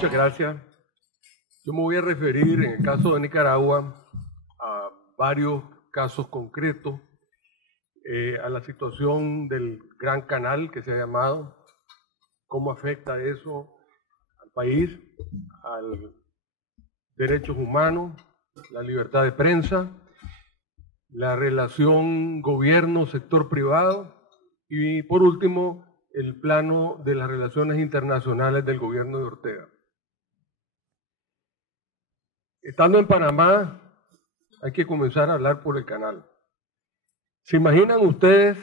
Muchas gracias. Yo me voy a referir, en el caso de Nicaragua, a varios casos concretos, a la situación del Gran Canal que se ha llamado, cómo afecta eso al país, a los derechos humanos, la libertad de prensa, la relación gobierno-sector privado y, por último, el plano de las relaciones internacionales del gobierno de Ortega. Estando en Panamá, hay que comenzar a hablar por el canal. ¿Se imaginan ustedes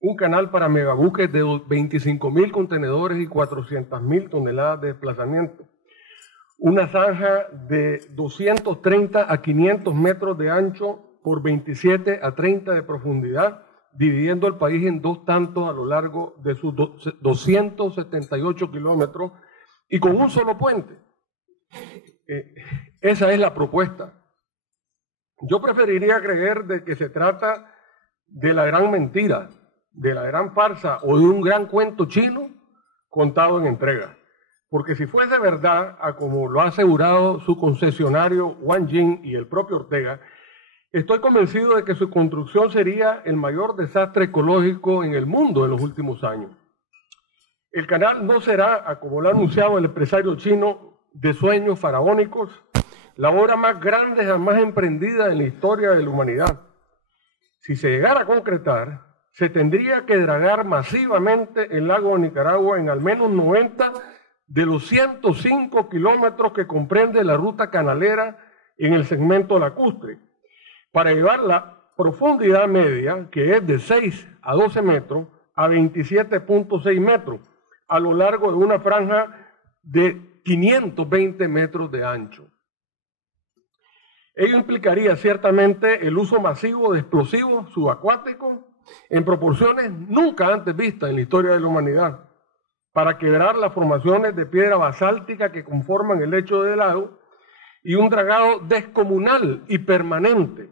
un canal para megabuques de 25.000 contenedores y 400.000 toneladas de desplazamiento? Una zanja de 230 a 500 metros de ancho por 27 a 30 de profundidad, dividiendo el país en dos tantos a lo largo de sus 278 kilómetros y con un solo puente. Esa es la propuesta. Yo preferiría creer de que se trata de la gran mentira, de la gran farsa o de un gran cuento chino contado en entrega. Porque si fuese verdad, a como lo ha asegurado su concesionario Wang Jing y el propio Ortega, estoy convencido de que su construcción sería el mayor desastre ecológico en el mundo en los últimos años. El canal no será, a como lo ha anunciado el empresario chino, de sueños faraónicos, la obra más grande jamás emprendida en la historia de la humanidad. Si se llegara a concretar, se tendría que dragar masivamente el lago de Nicaragua en al menos 90 de los 105 kilómetros que comprende la ruta canalera en el segmento lacustre, para llevar la profundidad media, que es de 6 a 12 metros, a 27.6 metros, a lo largo de una franja de 520 metros de ancho. Ello implicaría ciertamente el uso masivo de explosivos subacuáticos en proporciones nunca antes vistas en la historia de la humanidad, para quebrar las formaciones de piedra basáltica que conforman el lecho del lago y un dragado descomunal y permanente,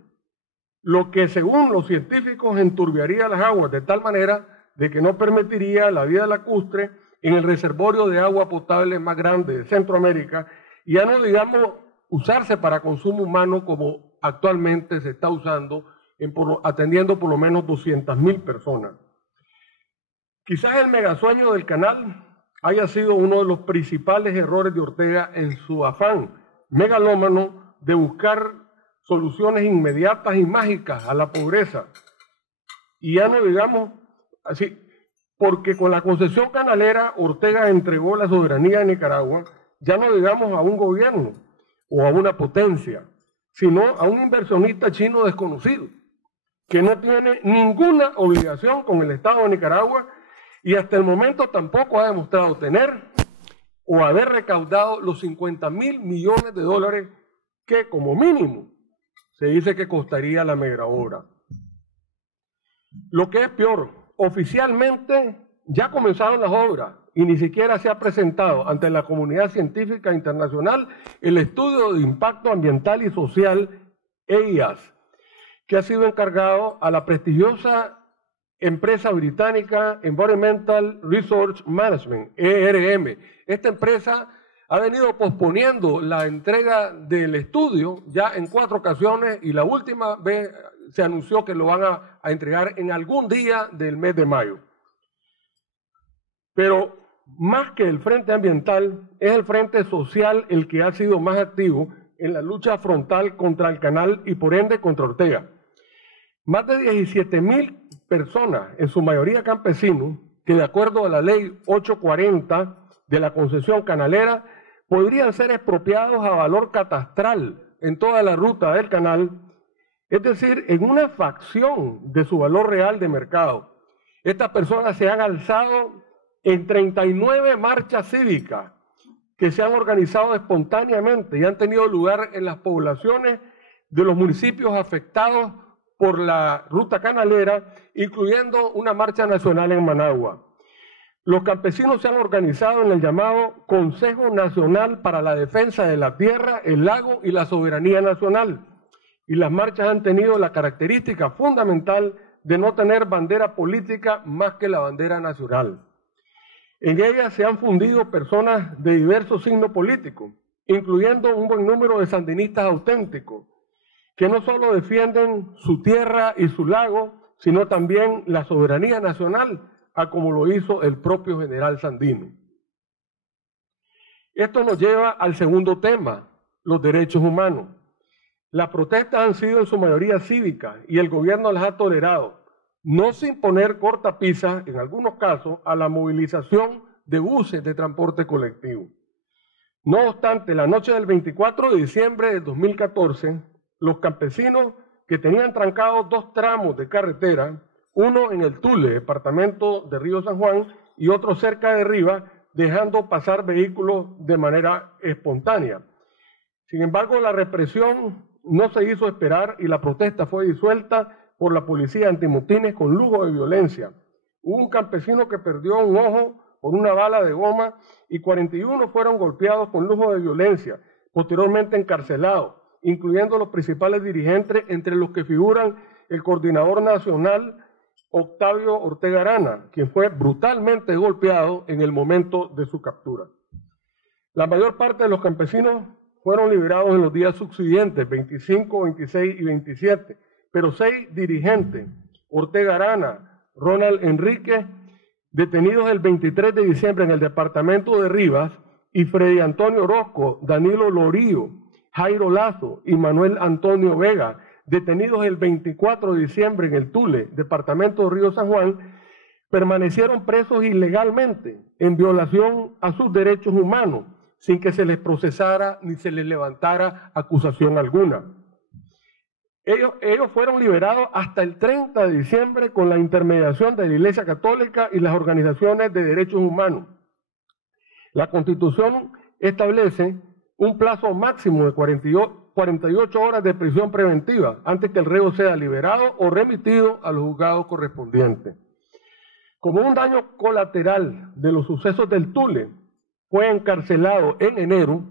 lo que según los científicos enturbiaría las aguas de tal manera de que no permitiría la vida lacustre en el reservorio de agua potable más grande de Centroamérica, y ya no digamos usarse para consumo humano como actualmente se está usando, atendiendo por lo menos 200.000 personas. Quizás el megasueño del canal haya sido uno de los principales errores de Ortega en su afán megalómano de buscar soluciones inmediatas y mágicas a la pobreza. Y ya no digamos así, porque con la concesión canalera Ortega entregó la soberanía de Nicaragua, ya no digamos a un gobierno o a una potencia, sino a un inversionista chino desconocido, que no tiene ninguna obligación con el Estado de Nicaragua y hasta el momento tampoco ha demostrado tener o haber recaudado los 50.000 millones de dólares que como mínimo se dice que costaría la megaobra. Lo que es peor, oficialmente ya comenzaron las obras y ni siquiera se ha presentado ante la comunidad científica internacional el estudio de impacto ambiental y social EIAS, que ha sido encargado a la prestigiosa empresa británica Environmental Resource Management, ERM. Esta empresa ha venido posponiendo la entrega del estudio ya en 4 ocasiones y la última vez se anunció que lo van a entregar en algún día del mes de mayo. Pero más que el frente ambiental, es el frente social el que ha sido más activo en la lucha frontal contra el canal y por ende contra Ortega. Más de 17.000 personas, en su mayoría campesinos, que de acuerdo a la ley 840 de la concesión canalera, podrían ser expropiados a valor catastral en toda la ruta del canal, es decir, en una fracción de su valor real de mercado. Estas personas se han alzado en 39 marchas cívicas que se han organizado espontáneamente y han tenido lugar en las poblaciones de los municipios afectados por la ruta canalera, incluyendo una marcha nacional en Managua. Los campesinos se han organizado en el llamado Consejo Nacional para la Defensa de la Tierra, el Lago y la Soberanía Nacional, y las marchas han tenido la característica fundamental de no tener bandera política más que la bandera nacional. En ella se han fundido personas de diversos signos políticos, incluyendo un buen número de sandinistas auténticos, que no solo defienden su tierra y su lago, sino también la soberanía nacional, a como lo hizo el propio general Sandino. Esto nos lleva al segundo tema, los derechos humanos. Las protestas han sido en su mayoría cívicas y el gobierno las ha tolerado, no sin poner cortapisas, en algunos casos, a la movilización de buses de transporte colectivo. No obstante, la noche del 24 de diciembre de 2014, los campesinos que tenían trancados dos tramos de carretera, uno en el Tule, departamento de Río San Juan, y otro cerca de Rivas, dejando pasar vehículos de manera espontánea. Sin embargo, la represión no se hizo esperar y la protesta fue disuelta por la policía antimotines con lujo de violencia. Hubo un campesino que perdió un ojo por una bala de goma y 41 fueron golpeados con lujo de violencia, posteriormente encarcelados, incluyendo los principales dirigentes, entre los que figuran el coordinador nacional Octavio Ortega Arana, quien fue brutalmente golpeado en el momento de su captura. La mayor parte de los campesinos fueron liberados en los días subsiguientes, 25, 26 y 27, pero 6 dirigentes, Ortega Arana, Ronald Enrique, detenidos el 23 de diciembre en el departamento de Rivas, y Freddy Antonio Orozco, Danilo Lorío, Jairo Lazo y Manuel Antonio Vega, detenidos el 24 de diciembre en el Tule, departamento de Río San Juan, permanecieron presos ilegalmente en violación a sus derechos humanos, sin que se les procesara ni se les levantara acusación alguna. Ellos fueron liberados hasta el 30 de diciembre con la intermediación de la Iglesia Católica y las organizaciones de derechos humanos. La Constitución establece un plazo máximo de 48 horas de prisión preventiva antes que el reo sea liberado o remitido a los juzgados correspondientes. Como un daño colateral de los sucesos del Tule, fue encarcelado en enero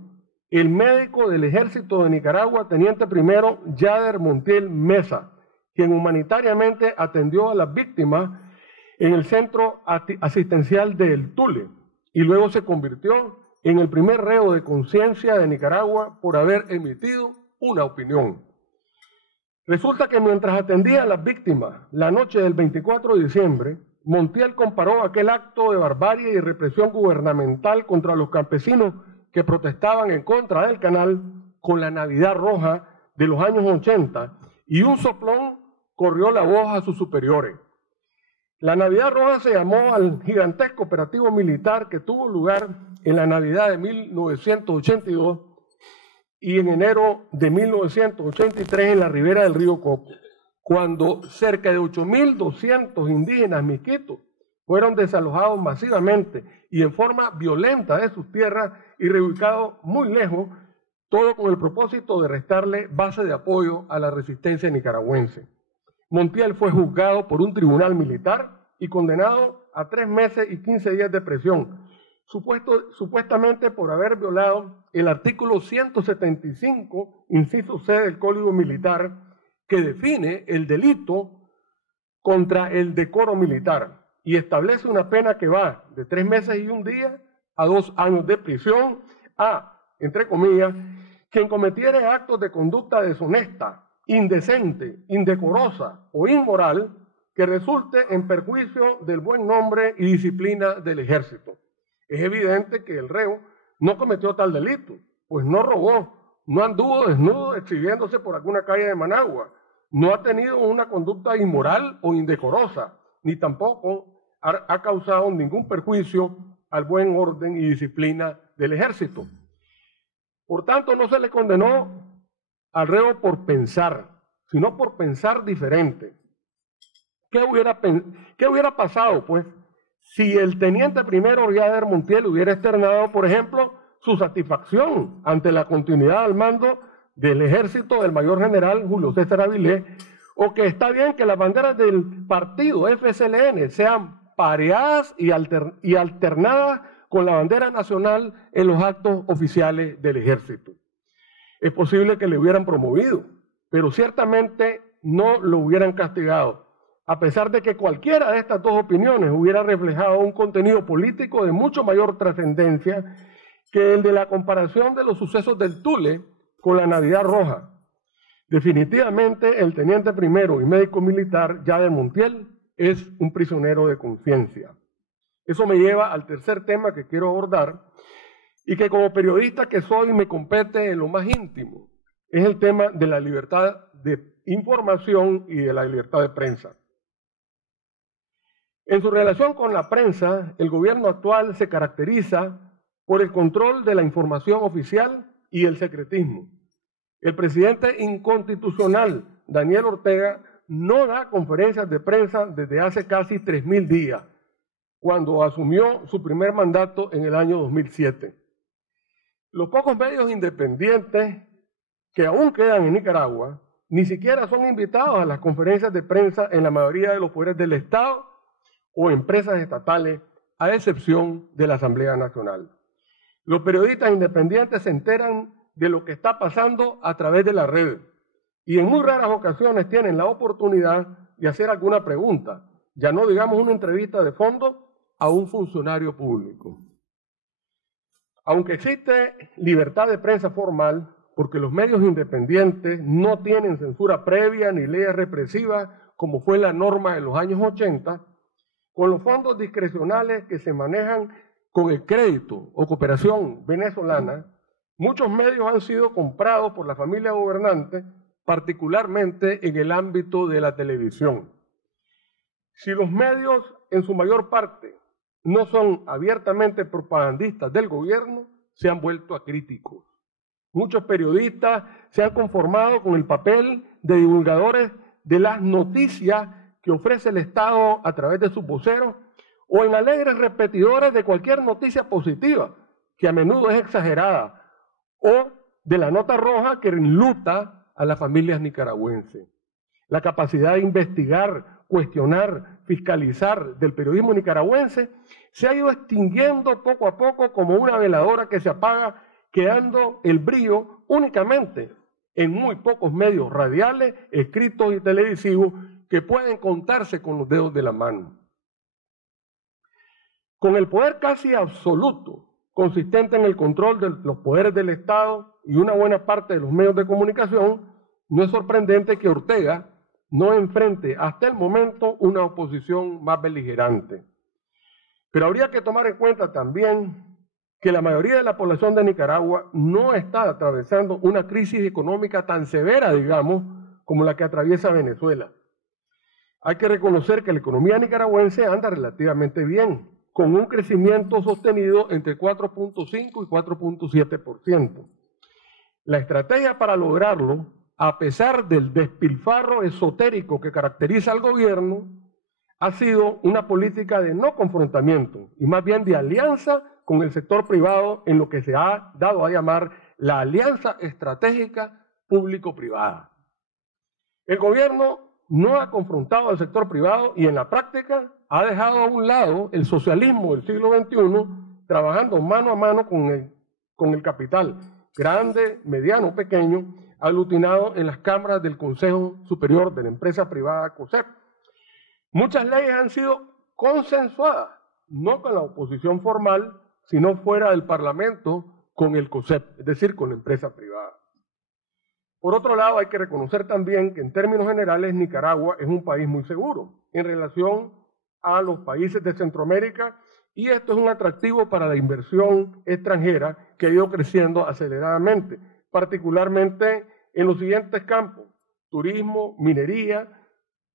el médico del Ejército de Nicaragua, teniente primero Yader Montiel Mesa, quien humanitariamente atendió a las víctimas en el centro asistencial del Tule y luego se convirtió en el primer reo de conciencia de Nicaragua por haber emitido una opinión. Resulta que mientras atendía a las víctimas la noche del 24 de diciembre, Montiel comparó aquel acto de barbarie y represión gubernamental contra los campesinos que protestaban en contra del canal con la Navidad Roja de los años 80, y un soplón corrió la voz a sus superiores. La Navidad Roja se llamó al gigantesco operativo militar que tuvo lugar en la Navidad de 1982 y en enero de 1983 en la ribera del río Coco, cuando cerca de 8.200 indígenas miquitos fueron desalojados masivamente y en forma violenta de sus tierras y reubicados muy lejos, todo con el propósito de restarle base de apoyo a la resistencia nicaragüense. Montiel fue juzgado por un tribunal militar y condenado a 3 meses y 15 días de prisión, supuestamente por haber violado el artículo 175, inciso C del Código Militar, que define el delito contra el decoro militar y establece una pena que va de 3 meses y 1 día a 2 años de prisión a, entre comillas, quien cometiere actos de conducta deshonesta, indecente, indecorosa o inmoral que resulte en perjuicio del buen nombre y disciplina del ejército. Es evidente que el reo no cometió tal delito, pues no robó, no anduvo desnudo exhibiéndose por alguna calle de Managua, no ha tenido una conducta inmoral o indecorosa, ni tampoco ha causado ningún perjuicio al buen orden y disciplina del ejército. Por tanto, no se le condenó al reo por pensar, sino por pensar diferente. ¿Qué hubiera pasado, pues, si el teniente primero Yader Montiel hubiera externado, por ejemplo, su satisfacción ante la continuidad al mando del ejército del mayor general Julio César Avilés, o que está bien que las banderas del partido FCLN sean pareadas y alternadas con la bandera nacional en los actos oficiales del ejército? Es posible que le hubieran promovido, pero ciertamente no lo hubieran castigado. a pesar de que cualquiera de estas dos opiniones hubiera reflejado un contenido político de mucho mayor trascendencia que el de la comparación de los sucesos del Tule con la Navidad Roja. Definitivamente, el teniente primero y médico militar Yader Montiel es un prisionero de conciencia. Eso me lleva al tercer tema que quiero abordar y que como periodista que soy me compete en lo más íntimo. Es el tema de la libertad de información y de la libertad de prensa. En su relación con la prensa, el gobierno actual se caracteriza por el control de la información oficial y el secretismo. El presidente inconstitucional, Daniel Ortega, no da conferencias de prensa desde hace casi 3.000 días, cuando asumió su primer mandato en el año 2007. Los pocos medios independientes que aún quedan en Nicaragua ni siquiera son invitados a las conferencias de prensa en la mayoría de los poderes del Estado o empresas estatales, a excepción de la Asamblea Nacional. Los periodistas independientes se enteran de lo que está pasando a través de la red y en muy raras ocasiones tienen la oportunidad de hacer alguna pregunta, ya no digamos una entrevista de fondo a un funcionario público. Aunque existe libertad de prensa formal, porque los medios independientes no tienen censura previa ni leyes represivas, como fue la norma en los años 80, con los fondos discrecionales que se manejan con el crédito o cooperación venezolana, muchos medios han sido comprados por la familia gobernante, particularmente en el ámbito de la televisión. Si los medios, en su mayor parte, no son abiertamente propagandistas del gobierno, se han vuelto acríticos. Muchos periodistas se han conformado con el papel de divulgadores de las noticias que ofrece el Estado a través de sus voceros o en alegres repetidores de cualquier noticia positiva, que a menudo es exagerada, o de la nota roja que enluta a las familias nicaragüenses. La capacidad de investigar, cuestionar, fiscalizar del periodismo nicaragüense se ha ido extinguiendo poco a poco como una veladora que se apaga, quedando el brillo únicamente en muy pocos medios radiales, escritos y televisivos que pueden contarse con los dedos de la mano. Con el poder casi absoluto, consistente en el control de los poderes del Estado y una buena parte de los medios de comunicación, no es sorprendente que Ortega no enfrente hasta el momento una oposición más beligerante. Pero habría que tomar en cuenta también que la mayoría de la población de Nicaragua no está atravesando una crisis económica tan severa, digamos, como la que atraviesa Venezuela. Hay que reconocer que la economía nicaragüense anda relativamente bien, con un crecimiento sostenido entre 4.5 y 4.7%. La estrategia para lograrlo, a pesar del despilfarro esotérico que caracteriza al gobierno, ha sido una política de no confrontamiento y más bien de alianza con el sector privado en lo que se ha dado a llamar la alianza estratégica público-privada. El gobierno no ha confrontado al sector privado y en la práctica ha dejado a un lado el socialismo del siglo XXI, trabajando mano a mano con el capital, grande, mediano, pequeño, aglutinado en las cámaras del Consejo Superior de la Empresa Privada COSEP. Muchas leyes han sido consensuadas, no con la oposición formal, sino fuera del Parlamento con el COSEP, es decir, con la empresa privada. Por otro lado, hay que reconocer también que en términos generales Nicaragua es un país muy seguro en relación a los países de Centroamérica y esto es un atractivo para la inversión extranjera que ha ido creciendo aceleradamente, particularmente en los siguientes campos: turismo, minería,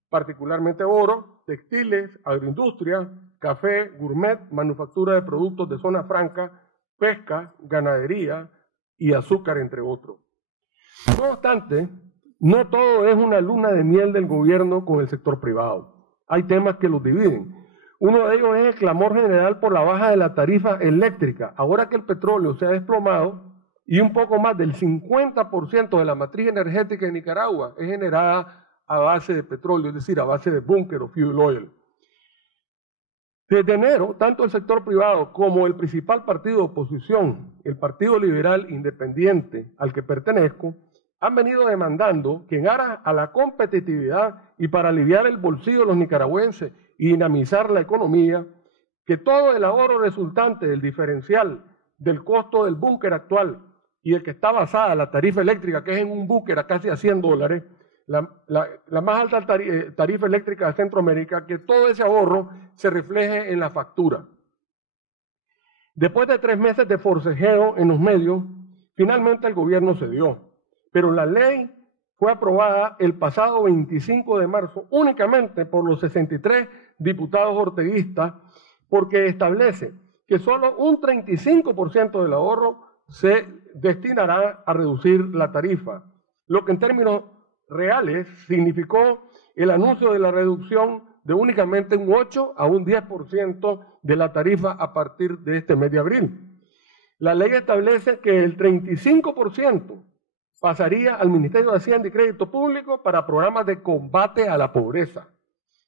particularmente oro, textiles, agroindustria, café, gourmet, manufactura de productos de zona franca, pesca, ganadería y azúcar, entre otros. No obstante, no todo es una luna de miel del gobierno con el sector privado. Hay temas que los dividen. Uno de ellos es el clamor general por la baja de la tarifa eléctrica. Ahora que el petróleo se ha desplomado y un poco más del 50% de la matriz energética de Nicaragua es generada a base de petróleo, es decir, a base de búnker o fuel oil. Desde enero, tanto el sector privado como el principal partido de oposición, el Partido Liberal Independiente al que pertenezco, han venido demandando que en aras a la competitividad y para aliviar el bolsillo de los nicaragüenses y dinamizar la economía, que todo el ahorro resultante del diferencial del costo del búnker actual y el que está basada la tarifa eléctrica, que es en un búnker a casi a $100, la más alta tarifa eléctrica de Centroamérica, que todo ese ahorro se refleje en la factura. Después de 3 meses de forcejeo en los medios, finalmente el gobierno cedió, pero la ley fue aprobada el pasado 25 de marzo únicamente por los 63 diputados orteguistas, porque establece que solo un 35% del ahorro se destinará a reducir la tarifa, lo que en términos reales significó el anuncio de la reducción de únicamente un 8 a un 10% de la tarifa a partir de este mes de abril. La ley establece que el 35% pasaría al Ministerio de Hacienda y Crédito Público para programas de combate a la pobreza,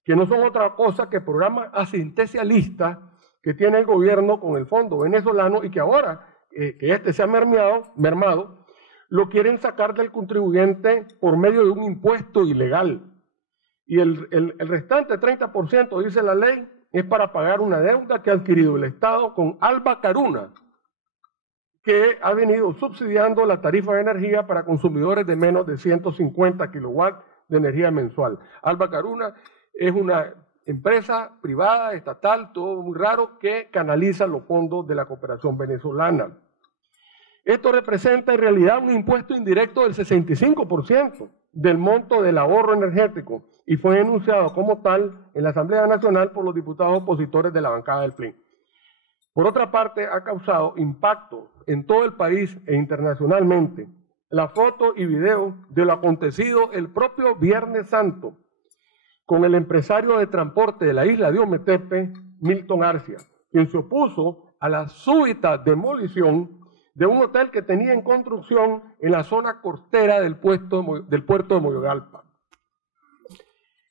que no son otra cosa que programas asistencialistas que tiene el gobierno con el fondo venezolano y que ahora que este se ha mermado, lo quieren sacar del contribuyente por medio de un impuesto ilegal. Y el restante 30%, dice la ley, es para pagar una deuda que ha adquirido el Estado con Alba Caruna, que ha venido subsidiando la tarifa de energía para consumidores de menos de 150 kilowatts de energía mensual. Alba Caruna es una empresa privada, estatal, todo muy raro, que canaliza los fondos de la cooperación venezolana. Esto representa en realidad un impuesto indirecto del 65% del monto del ahorro energético y fue denunciado como tal en la Asamblea Nacional por los diputados opositores de la bancada del PLI. Por otra parte, ha causado impacto en todo el país e internacionalmente la foto y video de lo acontecido el propio Viernes Santo con el empresario de transporte de la isla de Ometepe, Milton Arcia, quien se opuso a la súbita demolición de un hotel que tenía en construcción en la zona costera del puerto de Moyogalpa.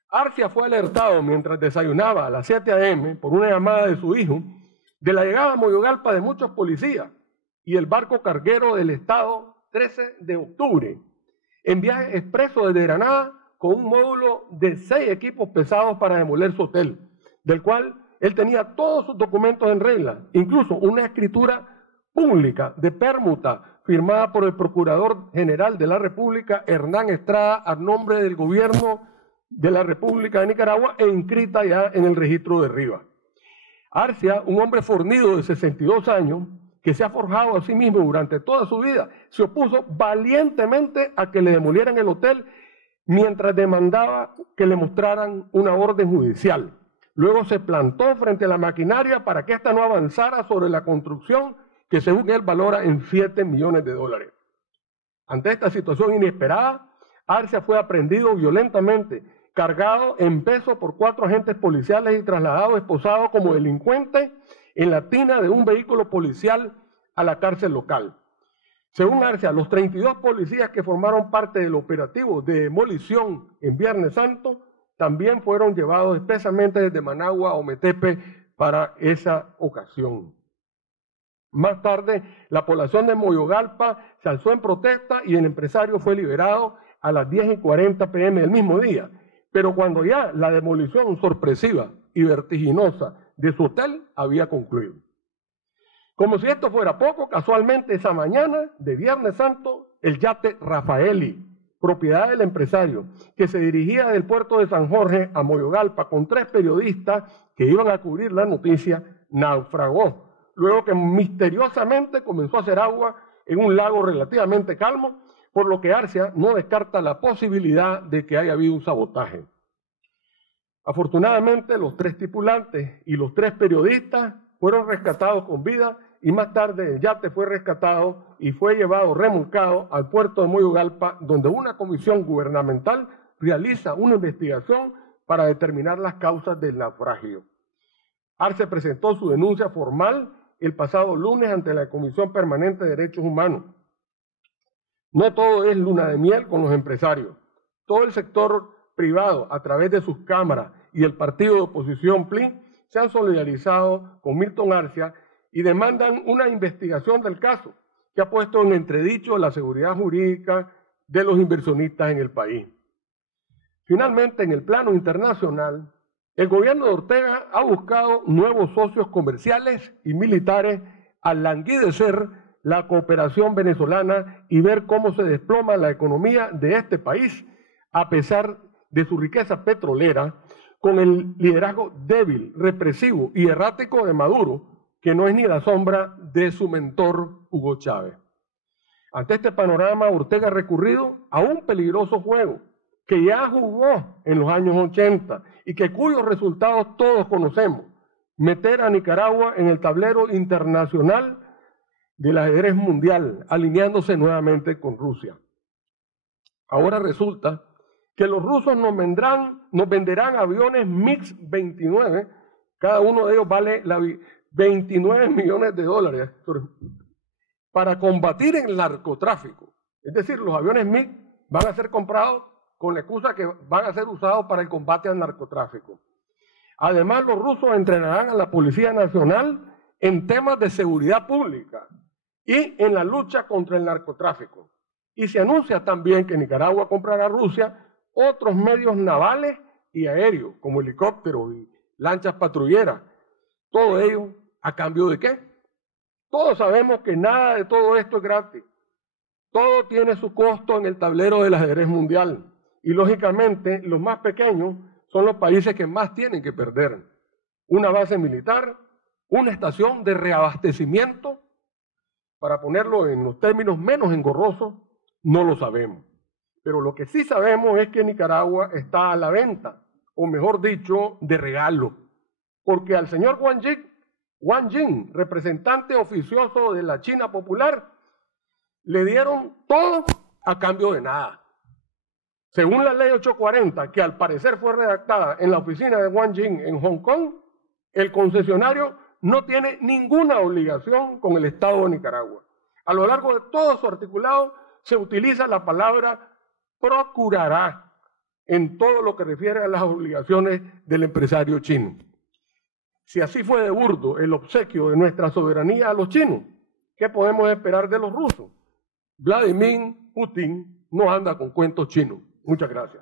Arcia fue alertado mientras desayunaba a las 7 a.m. por una llamada de su hijo de la llegada a Moyogalpa de muchos policías y el barco carguero del Estado 13 de octubre, en viaje expreso desde Granada con un módulo de 6 equipos pesados para demoler su hotel, del cual él tenía todos sus documentos en regla, incluso una escritura pública de permuta firmada por el Procurador General de la República, Hernán Estrada, a nombre del gobierno de la República de Nicaragua e inscrita ya en el registro de Rivas. Arcia, un hombre fornido de 62 años, que se ha forjado a sí mismo durante toda su vida, se opuso valientemente a que le demolieran el hotel mientras demandaba que le mostraran una orden judicial. Luego se plantó frente a la maquinaria para que ésta no avanzara sobre la construcción que según él valora en $7 millones. Ante esta situación inesperada, Arcia fue aprehendido violentamente, cargado en peso por 4 agentes policiales y trasladado esposado como delincuente en la tina de un vehículo policial a la cárcel local. Según Arcia, los 32 policías que formaron parte del operativo de demolición en Viernes Santo también fueron llevados expresamente desde Managua a Ometepe para esa ocasión. Más tarde, la población de Moyogalpa se alzó en protesta y el empresario fue liberado a las 10:40 p.m. del mismo día. Pero cuando ya la demolición sorpresiva y vertiginosa de su hotel había concluido. Como si esto fuera poco, casualmente esa mañana de Viernes Santo, el yate Rafaeli, propiedad del empresario, que se dirigía del puerto de San Jorge a Moyogalpa con 3 periodistas que iban a cubrir la noticia, naufragó, luego que misteriosamente comenzó a hacer agua en un lago relativamente calmo, por lo que Arcia no descarta la posibilidad de que haya habido un sabotaje. Afortunadamente, los 3 tripulantes y los 3 periodistas fueron rescatados con vida y más tarde el yate fue rescatado y fue llevado remolcado al puerto de Moyogalpa, donde una comisión gubernamental realiza una investigación para determinar las causas del naufragio. Arce presentó su denuncia formal el pasado lunes ante la Comisión Permanente de Derechos Humanos. No todo es luna de miel con los empresarios. Todo el sector privado, a través de sus cámaras y el partido de oposición PLI, se han solidarizado con Milton Arcia y demandan una investigación del caso que ha puesto en entredicho la seguridad jurídica de los inversionistas en el país. Finalmente, en el plano internacional, el gobierno de Ortega ha buscado nuevos socios comerciales y militares al languidecer la cooperación venezolana y ver cómo se desploma la economía de este país, a pesar de su riqueza petrolera, con el liderazgo débil, represivo y errático de Maduro, que no es ni la sombra de su mentor Hugo Chávez. Ante este panorama, Ortega ha recurrido a un peligroso juego que ya jugó en los años 80 y cuyos resultados todos conocemos: meter a Nicaragua en el tablero internacional del ajedrez mundial, alineándose nuevamente con Rusia. Ahora resulta que los rusos nos venderán aviones MiG-29, cada uno de ellos vale 29 millones de dólares, para combatir el narcotráfico. Es decir, los aviones MiG van a ser comprados con la excusa que van a ser usados para el combate al narcotráfico. Además, los rusos entrenarán a la Policía Nacional en temas de seguridad pública y en la lucha contra el narcotráfico. Y se anuncia también que Nicaragua comprará a Rusia otros medios navales y aéreos, como helicópteros y lanchas patrulleras. Todo ello, ¿a cambio de qué? Todos sabemos que nada de todo esto es gratis. Todo tiene su costo en el tablero del ajedrez mundial. Y lógicamente, los más pequeños son los países que más tienen que perder. Una base militar, una estación de reabastecimiento, para ponerlo en los términos menos engorrosos, no lo sabemos. Pero lo que sí sabemos es que Nicaragua está a la venta, o mejor dicho, de regalo. Porque al señor Wang Jing, representante oficioso de la China Popular, le dieron todo a cambio de nada. Según la ley 840, que al parecer fue redactada en la oficina de Wang Jing en Hong Kong, el concesionario no tiene ninguna obligación con el Estado de Nicaragua. A lo largo de todo su articulado se utiliza la palabra procurará en todo lo que refiere a las obligaciones del empresario chino. Si así fue de burdo el obsequio de nuestra soberanía a los chinos, ¿qué podemos esperar de los rusos? Vladimir Putin no anda con cuentos chinos. Muchas gracias.